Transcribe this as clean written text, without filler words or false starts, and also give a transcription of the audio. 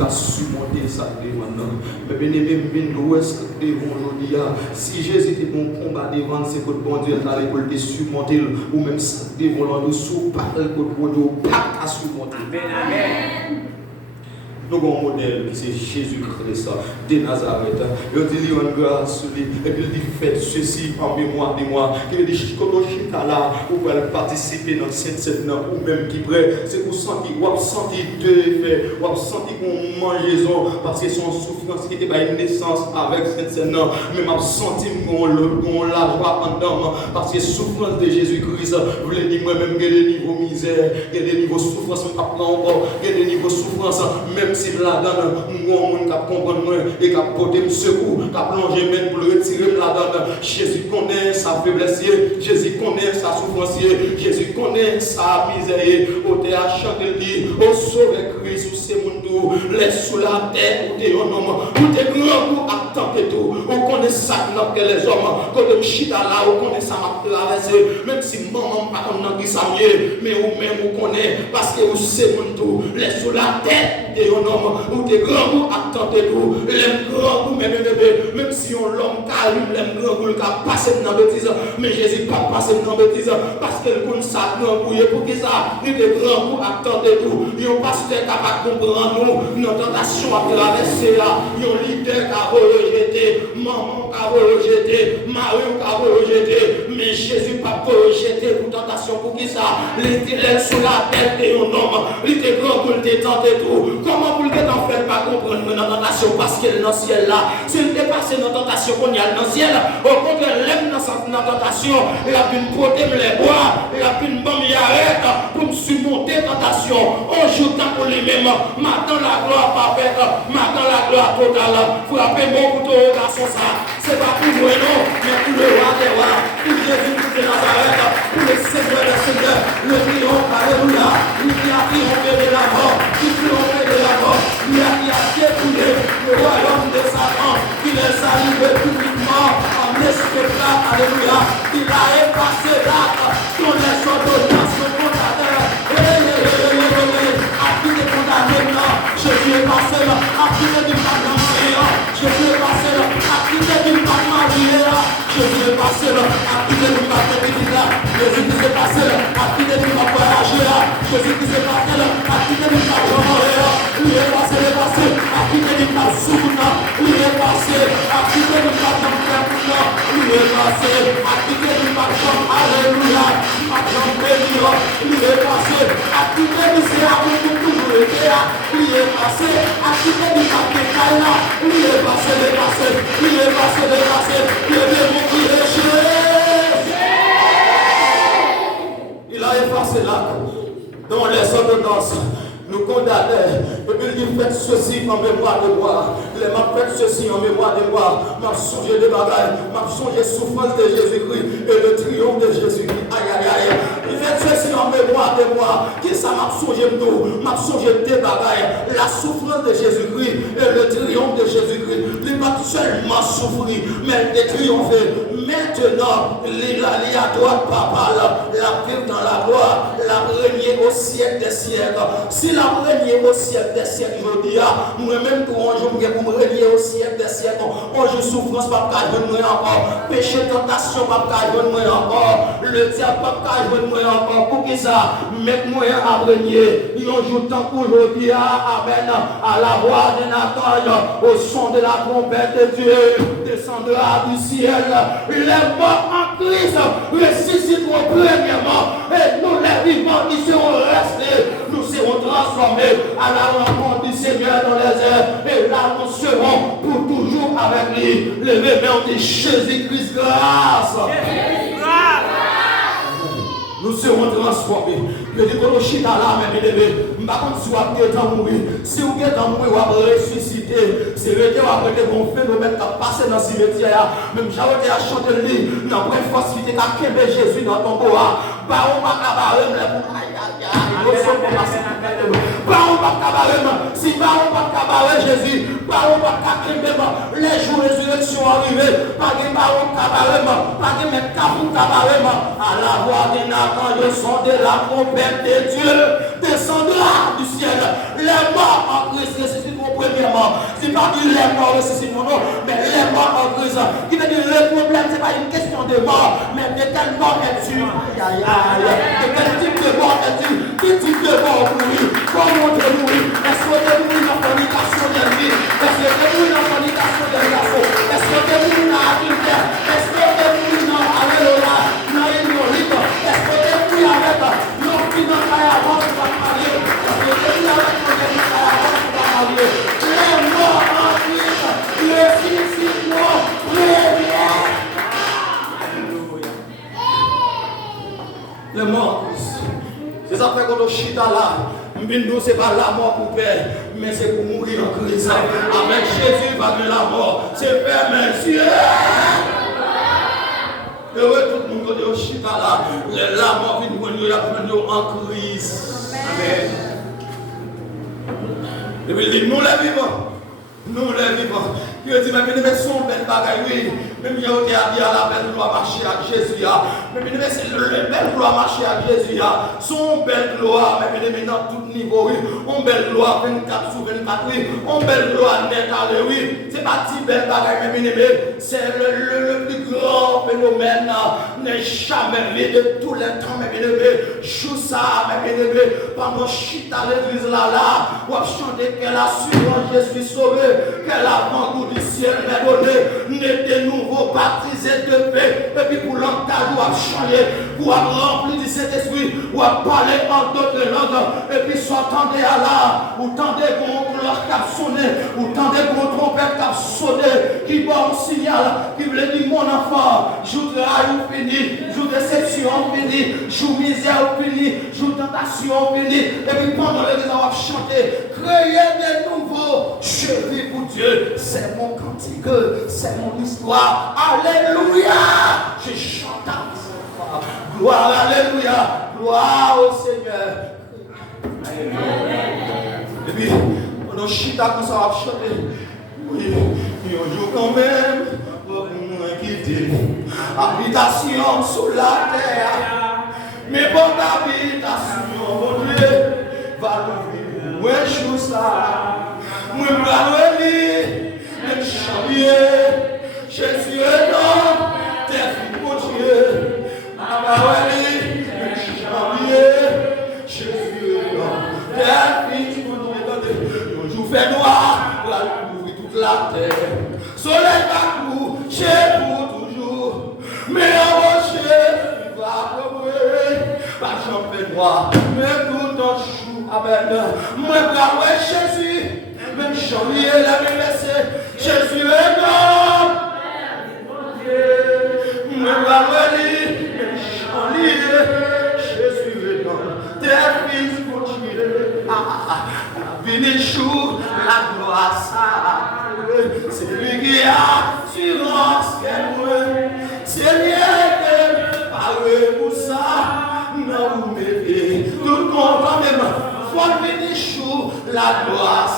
qu'à surmonter ça devant. Mais bien aimé, nous est-ce que devant aujourd'hui, si Jésus était bon combat devant, c'est que bon Dieu est allé pour le surmonter, ou même ça devant nous, sous pas le côté, pas à surmonter. Amen. Nous avons un modèle qui c'est Jésus-Christ de Nazareth. Il dit, il y a une grâce sur lui. Et puis il dit, faites ceci en mémoire de moi. Il dit, quand on est là, vous pouvez participer dans le Saint-Sept, ou même qui prêt, c'est pour sentir, vous sentir deux effets, vous sentir qu'on mange parce que son souffrance qui était par une naissance avec Saint-Sept, mais m'a senti qu'on la joie pendant, parce que souffrance de Jésus-Christ, vous voulez dire, moi-même, il y a des niveaux misère, il y a des niveaux souffrance, il y a des niveaux souffrance, même si la donne, mon monde qui comprend et qui porté le secours, qui plongé même pour retirer la donne. Jésus connaît sa faiblesse, Jésus connaît sa souffrance, Jésus connaît sa misère. Au théâtre chanter dit, au sauver Christ, ou c'est mon tour, laisse sous la terre, ou t'es un homme, ou t'es grand, ou attends que tout, ou connaît ça que les hommes, quand on chita là, ou connaît ça m'a traversé, même si maman pas comme qui ça mieux, mais ou même ou connaît, parce que ou c'est mon tour, laisse sous la terre, t'es un homme, ou t'es grand, ou attends que tout, les grands, ou même bébé, même si on l'homme calme, les grands, ou le cas passé dans la bêtise, mais Jésus pas passé dans la bêtise, parce qu'elle compte ça grand pour qui ça, il est grand, ou attends que tout, il y a un pasteur capable de comprendre nous, notre tentation à traverser là, il y a un leader qui a rejeté, maman qui a rejeté, Marie qui a rejeté, mais Jésus pas rejeté pour tentation pour qui ça, il était sur la tête de un homme, il était grand pour le détenter tout, comment pour le détenter pas comprendre notre tentation parce qu'elle est dans le ciel là, s'il dépasse notre tentation qu'on y a dans le ciel, au contraire, l'aime dans notre tentation, il a pu me porter les bois, il a pu me bomber arrête pour me surmonter tentation, on joue tant pour lui-même, maintenant la gloire parfaite, maintenant la gloire totale, frappez mon couteau garçon ça, c'est pas pour moi non, mais pour le roi des rois, pour Jésus de Nazareth, pour le Seigneur des Seigneurs, le triomphe, alléluia, lui qui a triomphé de la mort, qui triomphé de la mort, lui qui a détruit le royaume de Satan, qui les a livrés publiquement en spectacle, alléluia, il a effacé l'acte, dont les ordonnances sont condamneurs, à qui est condamné maintenant, Jésus est passé là, à qui est du pardon, Jésus est passé là, à qui est du pardon, Jésus est passé là, à qui est du pardon, Jésus qui s'est passé là, à qui est du pardon, Jésus qui s'est passé là, à qui est du pardon, lui est passé, à qui est du pardon, lui est passé, à qui est du pardon, lui est passé, à qui est du pardon, alléluia, pardon béni, lui est passé, à qui est du séraphim pour toujours été là, lui est passé, à qui est du pardon, lui est passé, lui est passé, lui est démontré, il a effacé là, dans les ordonnances. Nous condamnons, et puis il fait ceci en mémoire de moi. Il m'a fait ceci en mémoire de moi. M'a songé de bagaille, m'a songé souffrance de Jésus-Christ et le triomphe de Jésus-Christ. Aïe, aïe, aïe. Il fait ceci en mémoire de moi. Qui ça m'a songé de nous? M'a songé de bagaille. La souffrance de Jésus-Christ et le triomphe de Jésus-Christ. Il n'a pas seulement souffert, mais il a triomphé. Maintenant, il est à droite, papa, la vie dans la gloire, la régner au siècle des siècles. Si la régner au siècle des siècles, je dis, moi-même, pour un jour, pour me régner au siècle des siècles, un jour, souffrance, pas de moi encore, péché, tentation, pas de moi encore, le diable, pas de moi encore, pour qui ça, mets-moi à régner. Il y a un jour, tant qu'aujourd'hui, amen, à la voix de Nathan, au son de la trompette de Dieu, descendra du ciel. Les morts en Christ ressusciteront premièrement et nous les vivants qui seront restés, nous serons transformés à la rencontre du Seigneur dans les airs et là nous serons pour toujours avec lui. Levez main de Jésus-Christ, grâce. Nous serons transformés. Je dis que nous sommes là, mais bébé, je ne sais pas si vous avez mourir. Si vous avez mourir, vous avez ressuscité. C'est le temps après que mon phénomène a passé dans ce cimetière. Même j'avais à chanter le livre. Dans la force qui a québé Jésus dans ton bois. Baron pas cabaret, Baron pas cabaret. Si Baron pas cabaret Jésus, Baron pas cabaret. Les jours de résurrection arrivés. Pas de Baron cabaret, pas de mettre cabaret. À la voix de Nathan, le son de la trompette de Dieu descendra du ciel. Les morts en Christ ressusciteront morts. C'est pas dire les morts ressuscitent mon nom, mais les morts en Christ. Qui veut dire le problème, c'est pas une question de mort, mais de quelle mort es-tu? Aïe, aïe, aïe. De quel type de mort es-tu? Quel type de mort mourir? Comment te mourir? Est-ce que tu mourir dans fornication de vie? Est-ce que tu mourir dans fornication de garçon? Est-ce que tu mourir dans adultère? Est-ce que tu mourir dans alléluia? Dans ignorite? Est-ce que tu mourir avec nos finances avant de te marier? Est-ce que tu mourir avec nos finances avant de te marier? Les morts en Christ, le suicide-moi, préviens. Les morts en Christ. C'est ça fait qu'on chita là. Nous, c'est pas la mort pour faire, mais c'est pour mourir en Christ. Avec Jésus, pas de la mort. C'est faire monsieur. Heureux tout le monde qui est au chita là. La mort vient nous en Christ. Amen. Et puis il dit, nous les vivants. Nous les vivants. Il dit, mais bien, son belle bagaille, oui. Même il y a dit à la belle gloire marcher à Jésus. Mais bien, c'est la belle gloire marcher à Jésus. Son belle gloire, mais bien, dans tout niveau, oui. On belle gloire 24 sur 24, oui. On belle gloire net, oui. C'est pas si belle bagaille, mais bien, c'est le plus grand phénomène. N'est jamais vu de tous les temps, mais bien, joue ça, mais bien, pendant chita l'église là, ou chanter qu'elle a su, je suis sauvé, qu'elle a vendu du ciel, mais donné, n'est de nouveau baptisé de paix, et puis pour l'engagement, ou changer, ou remplir du Saint-Esprit, ou parler en d'autres langues, et puis soit tendez à là, ou tendez pour cloche qui a sonné, ou tendez pour trompette qui a sonné, qui voit un signal, qui veut dire mon enfant, joue travail ou fini, joue déception fini, joue misère ou fini, joue tentation fini, et puis pendant l'église, on va chanter, créer des nouveaux, je vis pour Dieu, c'est mon cantique, c'est mon histoire, alléluia, je chante à toi, gloire, alléluia, gloire au Seigneur. Et puis, on a chita comme ça, on va chanter, oui, on joue quand même, pour nous quitter, habitation sous la terre, mais bonne habitation, mon Dieu, va l'ouvrir, moi je joue ça, moi je vais l'ouvrir, même chanter, Jésus est dans tes filles, mon Dieu, ma Wally, même chanter, Jésus est dans tes filles, mon Dieu, mon jour fait noir, va l'ouvrir toute la terre, soleil va coucher pour toujours, mais en rocher, il va brûler, pas champer noir, mais tout en chou, amen, moi je Jésus, même chanter la laisser, Jésus est dans moi même chanter, Jésus est dans tes fils pour tuer, venez chou, la gloire ça, c'est lui qui a assurance qu'elle veut, c'est lui qui parle pour ça, non vous mettez tout content même, faut venir chou, la gloire